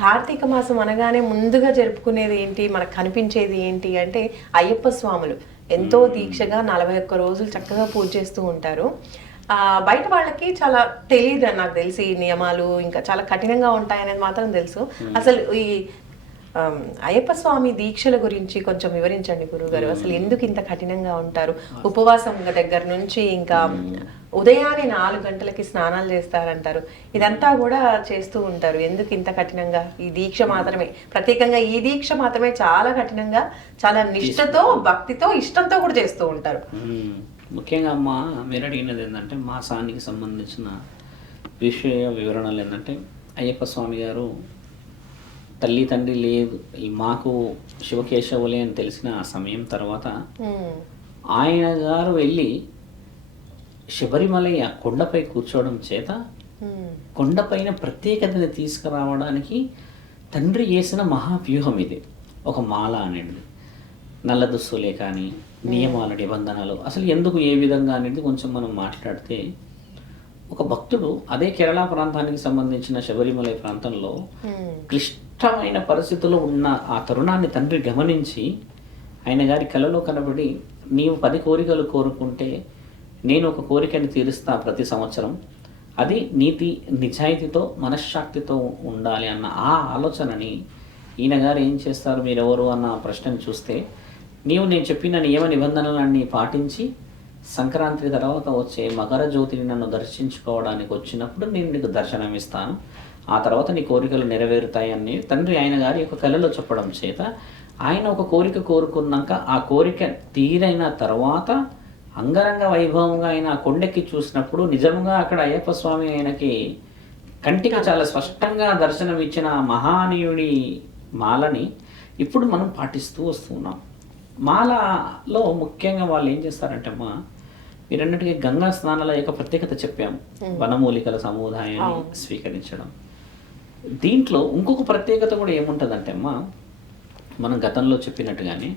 కార్తీక మాసం అనగానే ముందుగా జరుపుకునేది ఏంటి, మనకు కనిపించేది ఏంటి అంటే అయ్యప్ప స్వాములు ఎంతో దీక్షగా 41 రోజులు చక్కగా పూజ చేస్తూ ఉంటారు. బయట వాళ్ళకి చాలా తెలియదు నాకు తెలిసి ఈ నియమాలు ఇంకా చాలా కఠినంగా ఉంటాయనేది మాత్రం తెలుసు. అసలు ఈ అయ్యప్ప స్వామి దీక్షల గురించి కొంచెం వివరించండి గురువుగారు. అసలు ఎందుకు ఇంత కఠినంగా ఉంటారు? ఉపవాసం దగ్గర నుంచి ఇంకా ఉదయాన్నే 4 గంటలకి స్నానాలు చేస్తారంటారు. ఇదంతా కూడా చేస్తూ ఉంటారు. ఎందుకు ఇంత కఠినంగా? ఈ దీక్ష మాత్రమే, ప్రత్యేకంగా ఈ దీక్ష మాత్రమే చాలా కఠినంగా, చాలా నిష్ఠతో, భక్తితో, ఇష్టంతో కూడా చేస్తూ ఉంటారు. ముఖ్యంగా అమ్మ మీరు అడిగినది ఏంటంటే మాసానికి సంబంధించిన విషయ వివరణలు ఏంటంటే అయ్యప్ప స్వామి గారు తల్లి తండ్రి లేదు మాకు శివకేశవులే అని తెలిసిన ఆ సమయం తర్వాత ఆయన గారు వెళ్ళి శబరిమలై ఆ కొండపై కూర్చోవడం చేత కొండపైన ప్రత్యేకతని తీసుకురావడానికి తండ్రి చేసిన మహావ్యూహం ఇది. ఒక మాల అనేది, నల్ల దుస్తులే కానీ నియమాలు నిబంధనలు అసలు ఎందుకు ఏ విధంగా అనేది కొంచెం మనం మాట్లాడితే, ఒక భక్తుడు అదే కేరళ ప్రాంతానికి సంబంధించిన శబరిమలై ప్రాంతంలో క్లిష్టమైన పరిస్థితుల్లో ఉన్న ఆ తరుణాన్ని తండ్రి గమనించి ఆయన గారి కలలో కనబడి, నీవు 10 కోరికలు కోరుకుంటే నేను ఒక కోరికని తీరుస్తా ప్రతి సంవత్సరం, అది నీతి నిజాయితీతో మనశ్శాంతితో ఉండాలి అన్న ఆ ఆలోచనని ఈయన గారు ఏం చేస్తారు, మీరెవరు అన్న ప్రశ్నని చూస్తే, నీవు నేను చెప్పిన నియమ నిబంధనలన్నీ పాటించి సంక్రాంతి తర్వాత వచ్చే మకర జ్యోతిని నన్ను దర్శించుకోవడానికి వచ్చినప్పుడు నేను నీకు దర్శనం ఇస్తాను, ఆ తర్వాత నీ కోరికలు నెరవేరుతాయని తండ్రి ఆయన గారి యొక్క కళలో చెప్పడం చేత ఆయన ఒక కోరిక కోరుకున్నాక ఆ కోరిక తీరైన తర్వాత అంగరంగ వైభవంగా ఆయన కొండెక్కి చూసినప్పుడు నిజంగా అక్కడ అయ్యప్ప స్వామి ఆయనకి కంటికి చాలా స్పష్టంగా దర్శనం ఇచ్చిన మహానీయుడి మాలని ఇప్పుడు మనం పాటిస్తూ వస్తున్నాం. మాలలో ముఖ్యంగా వాళ్ళు ఏం చేస్తారంటే అమ్మా, మీరన్నట్టుగా గంగా స్నానాల యొక్క ప్రత్యేకత చెప్పాము, వనమూలికల సముదాయాన్ని స్వీకరించడం. దీంట్లో ఇంకొక ప్రత్యేకత కూడా ఏముంటుందంటే అమ్మా, మనం గతంలో చెప్పినట్టుగానే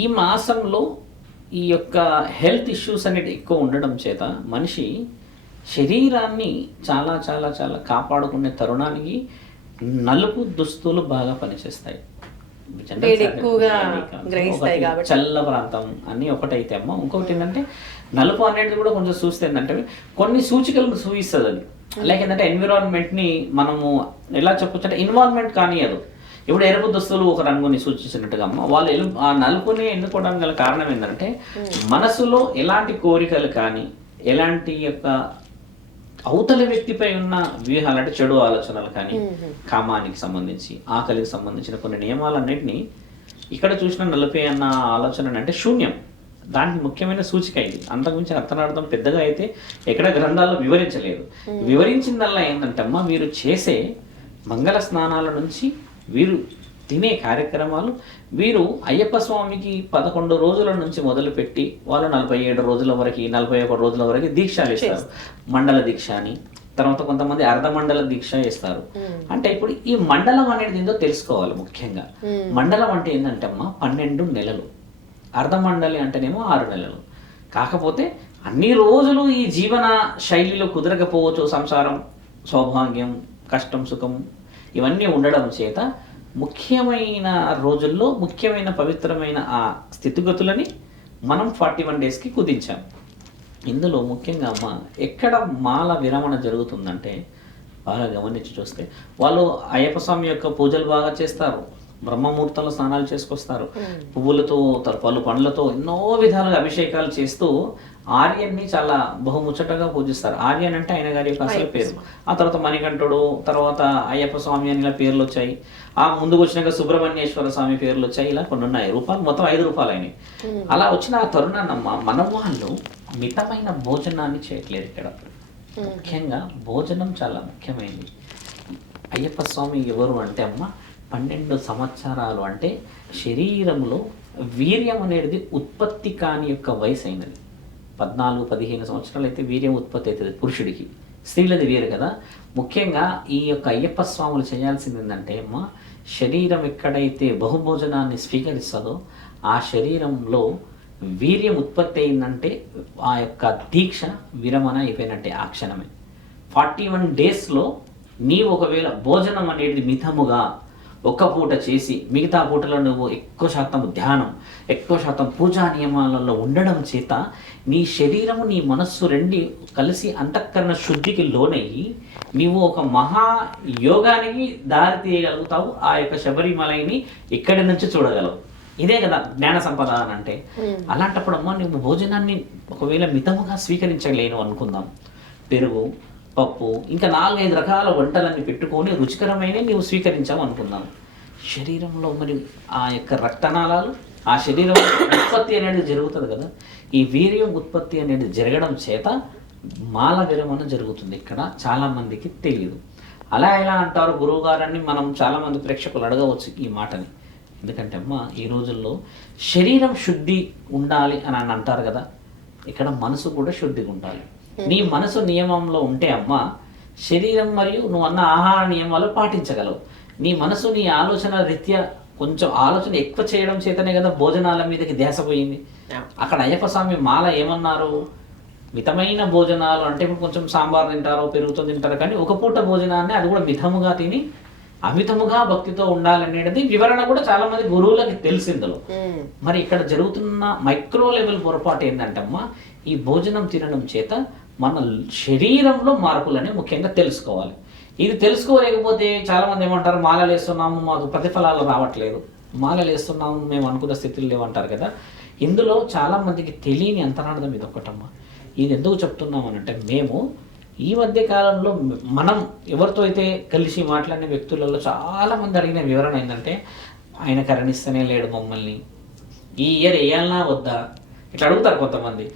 ఈ మాసంలో ఈ యొక్క హెల్త్ ఇష్యూస్ అనేవి ఎక్కువ ఉండడం చేత మనిషి శరీరాన్ని చాలా చాలా చాలా కాపాడుకునే తరుణానికి నలుపు దుస్తులు బాగా పనిచేస్తాయి. చల్ల ప్రాంతం అన్నీ ఒకటైతే అమ్మ, ఇంకొకటి ఏంటంటే నలుపు అనేది కూడా కొంచెం చూస్తే ఏంటంటే కొన్ని సూచికలను చూపిస్తుంది. అది లైక్ ఏంటంటే ఎన్విరాన్మెంట్ని మనము ఎలా చెప్పొచ్చు అంటే ఇన్వాల్వ్మెంట్ కానియదు. ఇప్పుడు ఎరుపు దుస్తులు ఒక రంగుని సూచించినట్టుగా అమ్మ, వాళ్ళు ఆ నలుపుని ఎన్నుకోవడానికి గల కారణం ఏంటంటే మనసులో ఎలాంటి కోరికలు కానీ ఎలాంటి యొక్క అవతల వ్యక్తిపై ఉన్న వ్యూహాలు అంటే చెడు ఆలోచనలు కానీ, కామానికి సంబంధించి ఆకలికి సంబంధించిన కొన్ని నియమాలన్నింటినీ ఇక్కడ చూసిన నలుపే అన్న ఆలోచన అంటే శూన్యం. దానికి ముఖ్యమైన సూచిక ఇది. అంతకుమించి అర్థనార్థం పెద్దగా అయితే ఎక్కడ గ్రంథాల్లో వివరించలేదు. వివరించిందల్లా ఏంటంటే అమ్మ, వీరు చేసే మంగళ స్నానాల నుంచి వీరు తినే కార్యక్రమాలు, వీరు అయ్యప్ప స్వామికి 11 రోజుల నుంచి మొదలుపెట్టి వాళ్ళు 47 రోజుల వరకు 41 రోజుల వరకు దీక్షలు ఇస్తారు. మండల దీక్ష అని, తర్వాత కొంతమంది అర్ధమండల దీక్ష చేస్తారు. అంటే ఇప్పుడు ఈ మండలం అనేది ఏందో తెలుసుకోవాలి. ముఖ్యంగా మండలం అంటే ఏంటంటే అమ్మ 12 నెలలు, అర్ధమండలి అంటేనేమో 6 నెలలు. కాకపోతే అన్ని రోజులు ఈ జీవన శైలిలో కుదరకపోవచ్చు, సంసారం, సౌభాగ్యం, కష్టం, సుఖం ఇవన్నీ ఉండడం చేత ముఖ్యమైన రోజుల్లో ముఖ్యమైన పవిత్రమైన ఆ స్థితిగతులని మనం 41 డేస్కి కుదించాం. ఇందులో ముఖ్యంగా అమ్మ ఎక్కడ మాల విరమణ జరుగుతుందంటే బాగా గమనించి చూస్తే, వాళ్ళు అయ్యప్ప స్వామి యొక్క పూజలు బాగా చేస్తారు, బ్రహ్మముహూర్తంలో స్నానాలు చేసుకొస్తారు, పువ్వులతో పలు పండ్లతో ఎన్నో విధాలుగా అభిషేకాలు చేస్తూ ఆర్యన్ని చాలా బహుముచ్చటగా పూజిస్తారు. ఆర్యన్ అంటే ఆయన గారి యొక్క అసలు పేరు. ఆ తర్వాత మణికంఠుడు, తర్వాత అయ్యప్ప స్వామి అని ఇలా పేర్లు వచ్చాయి. ఆ ముందుకు వచ్చినాక సుబ్రహ్మణ్యేశ్వర స్వామి పేర్లు వచ్చాయి. ఇలా కొన్ని ఉన్నాయి రూపాలు, మొత్తం 5 రూపాయలు అయినాయి. అలా వచ్చిన ఆ తరుణాన్నమ్మ మన వాళ్ళు మితమైన భోజనాన్ని చేయట్లేదు. ఇక్కడ ముఖ్యంగా భోజనం చాలా ముఖ్యమైనది. అయ్యప్ప స్వామి ఎవరు అంటే అమ్మ 12 సంవత్సరాలు అంటే శరీరంలో వీర్యం అనేది ఉత్పత్తి కాని యొక్క వయసు అయినది. 14-15 సంవత్సరాలు అయితే వీర్యం ఉత్పత్తి అవుతుంది పురుషుడికి, స్త్రీలది వేరు కదా. ముఖ్యంగా ఈ యొక్క అయ్యప్ప స్వాములు చేయాల్సింది ఏంటంటే అమ్మ, శరీరం ఎక్కడైతే బహుభోజనాన్ని స్వీకరిస్తుందో ఆ శరీరంలో వీర్యం ఉత్పత్తి అయిందంటే ఆ యొక్క దీక్ష విరమణ అయిపోయినట్టే ఆ క్షణమే. 41 డేస్లో నీవు ఒకవేళ భోజనం అనేది మితముగా ఒక్క పూట చేసి మిగతా పూటలో నువ్వు ఎక్కువ శాతం ధ్యానం, ఎక్కువ శాతం పూజా నియమాలలో ఉండడం చేత నీ శరీరము నీ మనస్సు రెండు కలిసి అంతఃకరణ శుద్ధికి లోనయ్యి నీవు ఒక మహా యోగానికి దారి తీయగలుగుతావు. ఆ యొక్క శబరిమలని ఇక్కడి నుంచి చూడగలవు. ఇదే కదా జ్ఞాన సంపద అని అంటే. అలాంటప్పుడు అమ్మ నువ్వు భోజనాన్ని ఒకవేళ మితముగా స్వీకరించలేను అనుకుందాం, పెరుగు, పప్పు, ఇంకా 4-5 రకాల వంటలన్నీ పెట్టుకొని రుచికరమైన నీవు స్వీకరించావు అనుకుందాం. శరీరంలో మరి ఆ యొక్క రక్తనాళాలు, ఆ శరీరం ఉత్పత్తి అనేది జరుగుతుంది కదా, ఈ వీర్యం ఉత్పత్తి అనేది జరగడం చేత మాల విరమణ జరుగుతుంది. ఇక్కడ చాలామందికి తెలియదు. అలా ఎలా అంటారు గురువు గారని మనం చాలామంది ప్రేక్షకులు అడగవచ్చు ఈ మాటని. ఎందుకంటే అమ్మ ఈ రోజుల్లో శరీరం శుద్ధి ఉండాలి అని అంటారు కదా, ఇక్కడ మనసు కూడా శుద్ధిగా ఉండాలి. నీ మనసు నియమంలో ఉంటే అమ్మ శరీరం మరియు నువ్వు అన్న ఆహార నియమాలు పాటించగలవు. నీ మనసు నీ ఆలోచన రీత్యా కొంచెం ఆలోచన ఎక్కువ చేయడం చేతనే కదా భోజనాల మీదకి ధ్యాస పోయింది. అక్కడ అయ్యప్ప స్వామి మాల ఏమన్నారు, మితమైన భోజనాలు అంటే ఇప్పుడు కొంచెం సాంబార్ తింటారో పెరుగుతో తింటారు, కానీ ఒక పూట భోజనాన్ని అది కూడా మితముగా తిని అమితముగా భక్తితో ఉండాలనేది వివరణ కూడా చాలా మంది గురువులకి తెలిసిందలో. మరి ఇక్కడ జరుగుతున్న మైక్రో లెవెల్ పొరపాటు ఏంటంటే అమ్మా, ఈ భోజనం తినడం చేత మన శరీరంలో మార్పులని ముఖ్యంగా తెలుసుకోవాలి. ఇది తెలుసుకోలేకపోతే చాలా మంది ఏమంటారు, మాలలు వేస్తున్నాము మాకు ప్రతిఫలాలు రావట్లేదు, మాలలు వేస్తున్నాము మేము అనుకున్న స్థితిలో లేవంటారు కదా. ఇందులో చాలా మందికి తెలియని అంతరార్థం ఇది ఒకటమ్మా. ఇది ఎందుకు చెప్తున్నామనంటే, మేము ఈ మధ్య కాలంలో మనం ఎవరితో అయితే కలిసి మాట్లాడిన వ్యక్తులలో చాలా మంది అడిగిన వివరణ ఏంటంటే, ఆయన కరణిస్తూనే లేడు మమ్మల్ని, ఈ ఇయర్ వేయాలన్నా వద్దా, ఇట్లా అడుగుతారు కొంతమంది.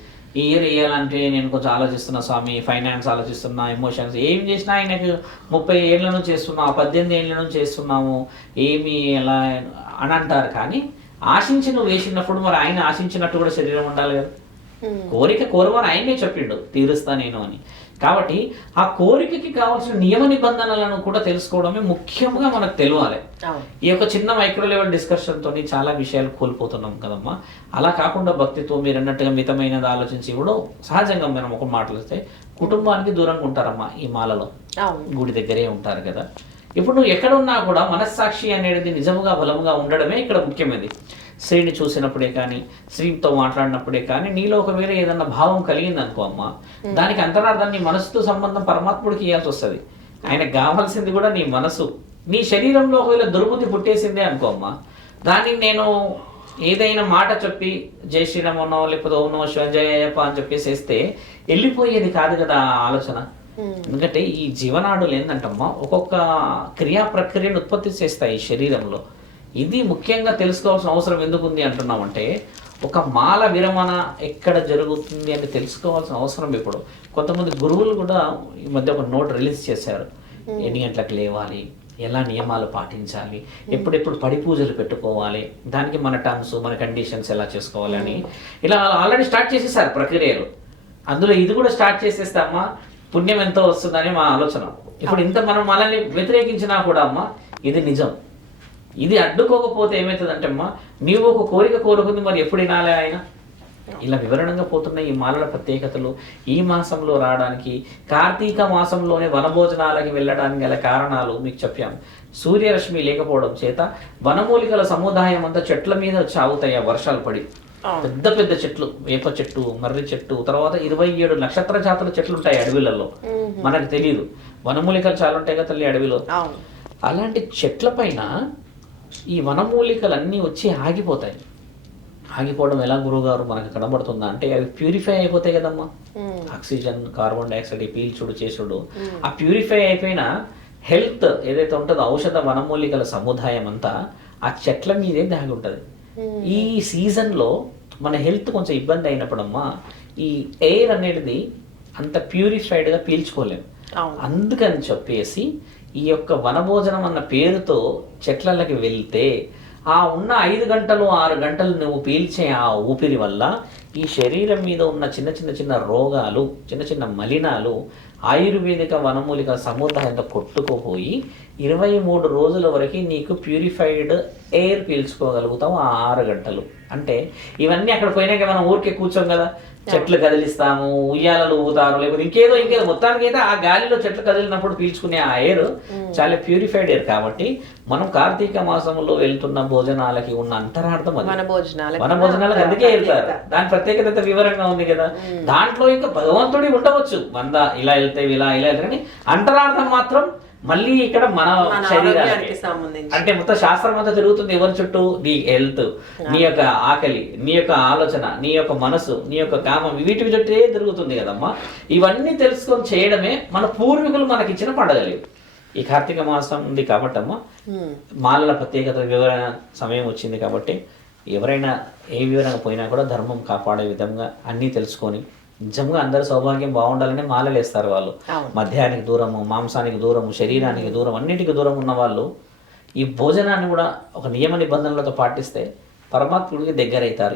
ఈ ఇయర్ వేయాలంటే నేను కొంచెం ఆలోచిస్తున్నా స్వామి, ఫైనాన్స్ ఆలోచిస్తున్నా, ఎమోషన్స్, ఏం చేసినా ఆయనకు 30 ఏళ్ళ నుంచి చేస్తున్నాము, 18 ఏళ్ళ నుంచి చేస్తున్నాము, ఏమి ఎలా అని అంటారు. కానీ ఆశించి నువ్వు వేసినప్పుడు మరి ఆయన ఆశించినట్టు కూడా శరీరం ఉండాలి కదా. కోరిక కోరమని ఆయనే చెప్పిండు, తీరుస్తా నేను అని. కాబట్టి ఆ కోరికకి కావాల్సిన నియమ నిబంధనలను కూడా తెలుసుకోవడమే ముఖ్యంగా మనకు తెలియాలి. ఈ యొక్క చిన్న మైక్రో లెవెల్ డిస్కషన్ తోని చాలా విషయాలు కోల్పోతున్నాం కదమ్మా. అలా కాకుండా భక్తితో మీరు అన్నట్టుగా మితమైనది ఆలోచించి ఇప్పుడు సహజంగా మనం ఒక మాట్లాడితే కుటుంబానికి దూరంగా ఉంటారమ్మా ఈ మాలలో, గుడి దగ్గరే ఉంటారు కదా. ఇప్పుడు నువ్వు ఎక్కడ ఉన్నా కూడా మనస్సాక్షి అనేది నిజముగా బలముగా ఉండడమే ఇక్కడ ముఖ్యమైనది. స్త్రీని చూసినప్పుడే కానీ, స్త్రీతో మాట్లాడినప్పుడే కానీ నీలో ఒకవేళ ఏదన్నా భావం కలిగింది అనుకో అమ్మ, దానికి అంతరార్థాన్ని మనసుతో సంబంధం పరమాత్ముడికి ఇవ్వాల్సి వస్తుంది. ఆయనకు కావాల్సింది కూడా నీ మనసు. నీ శరీరంలో ఒకవేళ దుర్బుద్ధి పుట్టేసిందే అనుకో అమ్మ, దానికి నేను ఏదైనా మాట చెప్పి జై శ్రీరామనో లేకపోతే ఓం నమః శివాయ జయ అయ్యప్ప అని చెప్పేసి వేస్తే వెళ్ళిపోయేది కాదు కదా ఆ ఆలోచన. ఎందుకంటే ఈ జీవనాడులు ఏంటంటమ్మా ఒక్కొక్క క్రియా ప్రక్రియను ఉత్పత్తి చేస్తాయి శరీరంలో. ఇది ముఖ్యంగా తెలుసుకోవాల్సిన అవసరం ఎందుకు ఉంది అంటున్నామంటే, ఒక మాల విరమణ ఎక్కడ జరుగుతుంది అని తెలుసుకోవాల్సిన అవసరం. ఇప్పుడు కొంతమంది గురువులు కూడా ఈ మధ్య ఒక నోట్ రిలీజ్ చేశారు, ఎన్ని గంటలకు లేవాలి, ఎలా నియమాలు పాటించాలి, ఎప్పుడెప్పుడు పడి పూజలు పెట్టుకోవాలి, దానికి మన టర్మ్స్ మన కండిషన్స్ ఎలా చేసుకోవాలి అని ఇలా ఆల్రెడీ స్టార్ట్ చేసేసారు ప్రక్రియలు. అందులో ఇది కూడా స్టార్ట్ చేసేస్తే అమ్మ పుణ్యం ఎంతో వస్తుందని మా ఆలోచన. ఇప్పుడు ఇంత మనం మనల్ని వ్యతిరేకించినా కూడా అమ్మ ఇది నిజం. ఇది అడ్డుకోకపోతే ఏమవుతుందంటే అమ్మా, నీవు ఒక కోరిక కోరుకుంది మరి ఎప్పుడు వినాలి ఆయన. ఇలా వివరణంగా పోతున్న ఈ మాలల ప్రత్యేకతలు ఈ మాసంలో రావడానికి, కార్తీక మాసంలోనే వనభోజనాలకి వెళ్ళడానికి గల కారణాలు మీకు చెప్పాము. సూర్యరశ్మి లేకపోవడం చేత వనమూలికల సముదాయం అంతా చెట్ల మీద చావుతాయి వర్షాలు పడి. పెద్ద పెద్ద చెట్లు, వేప చెట్టు, మర్రి చెట్టు, తర్వాత 27 నక్షత్ర జాతుల చెట్లు ఉంటాయి అడవిలలో, మనకు తెలియదు. వనమూలికలు చాలా ఉంటాయి కదా తల్లి అడవిలో. అలాంటి చెట్ల పైన ఈ వనమూలికలన్నీ వచ్చి ఆగిపోతాయి. ఆగిపోవడం ఎలా గురువుగారు మనకు కనబడుతుందా అంటే, అవి ప్యూరిఫై అయిపోతాయి కదమ్మా. ఆక్సిజన్, కార్బన్ డైఆక్సైడ్ పీల్చుడు చేసుడు, ఆ ప్యూరిఫై అయిపోయిన హెల్త్ ఏదైతే ఉంటుందో ఔషధ వనమూలికల సముదాయం అంతా ఆ చెట్ల మీదే దాగి ఉంటుంది. ఈ సీజన్లో మన హెల్త్ కొంచెం ఇబ్బంది అయినప్పుడమ్మా ఈ ఎయిర్ అనేది అంత ప్యూరిఫైడ్గా పీల్చుకోలేము. అందుకని చెప్పేసి ఈ యొక్క వనభోజనం అన్న పేరుతో చెట్లకి వెళ్తే ఆ ఉన్న 5 గంటలు 6 గంటలు నువ్వు పీల్చే ఆ ఊపిరి వల్ల ఈ శరీరం మీద ఉన్న చిన్న చిన్న చిన్న రోగాలు, చిన్న చిన్న మలినాలు ఆయుర్వేదిక వనమూలిక సముదాయంతో కొట్టుకుపోయి 23 రోజుల వరకు నీకు ప్యూరిఫైడ్ ఎయిర్ పీల్చుకోగలుగుతాం ఆ 6 గంటలు. అంటే ఇవన్నీ అక్కడ పోయినాక మనం ఊరికే కూర్చోం కదా, చెట్లు కదిలిస్తాము, ఉయ్యాలలు ఊగుతారు, లేకపోతే ఇంకేదో మొత్తానికి అయితే ఆ గాలిలో చెట్లు కదిలినప్పుడు పీల్చుకునే ఆ ఎయిర్ చాలా ప్యూరిఫైడ్ ఎయిర్. కాబట్టి మనం కార్తీక మాసంలో వెళ్తున్న భోజనాలకి ఉన్న అంతరార్థం అది. మన భోజనాలకు అందుకే వెళ్తారు. దాని ప్రత్యేకత వివరంగా ఉంది కదా. దాంట్లో ఇంకా భగవంతుడి ఉండవచ్చు, ఇలా వెళ్తే ఇలా వెళ్తే, కానీ అంతరార్థం మాత్రం మళ్ళీ ఇక్కడ మన శరీరానికి అంటే మొత్తం శాస్త్రం అంతా తిరుగుతుంది ఎవరి చుట్టూ? నీ హెల్త్, నీ యొక్క ఆకలి, నీ యొక్క ఆలోచన, నీ యొక్క మనసు, నీ యొక్క కామం, వీటి చుట్టే తిరుగుతుంది కదమ్మా. ఇవన్నీ తెలుసుకొని చేయడమే మన పూర్వీకులు మనకి ఇచ్చిన పండుగలు. ఈ కార్తీక మాసం ఉంది కాబట్టి అమ్మా, మాలల ప్రత్యేకత వివరణ సమయం వచ్చింది కాబట్టి ఎవరైనా ఏ వివరంగా పోయినా కూడా ధర్మం కాపాడే విధంగా అన్నీ తెలుసుకొని నిజంగా అందరూ సౌభాగ్యం బాగుండాలని మాలలు వేస్తారు వాళ్ళు. మద్యానికి దూరము, మాంసానికి దూరము, శరీరానికి దూరం, అన్నిటికీ దూరం ఉన్న వాళ్ళు ఈ భోజనాన్ని కూడా ఒక నియమ నిబంధనలతో పాటిస్తే పరమాత్ముడికి దగ్గర అవుతారు.